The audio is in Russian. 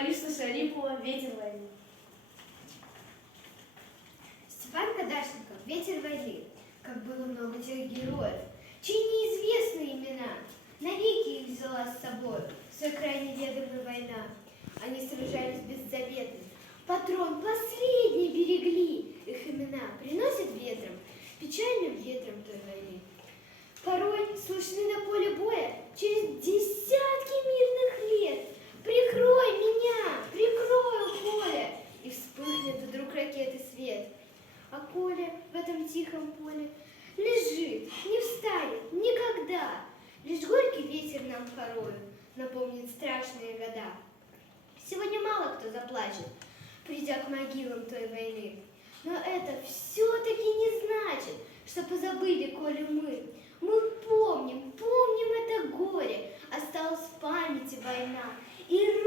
Эвариста Шарипова «Ветер войны». Степан Кадашников «Ветер войны». Как было много тех героев, чьи неизвестные имена навеки их взяла с собой в свой край неведомая война. Они сражались беззаветно, патрон последний берегли. Их имена приносят ветром, печальным ветром той войны. Порой слышны на поле боя через десятки мирных лет. Прикрой меня, прикрою поле, и вспыхнет вдруг ракеты свет. А Коля в этом тихом поле лежит, не встанет никогда. Лишь горький ветер нам порою напомнит страшные года. Сегодня мало кто заплачет, придя к могилам той войны. Но это все-таки не значит, что позабыли Колю мы. Мы помним это горе, осталась в памяти война. И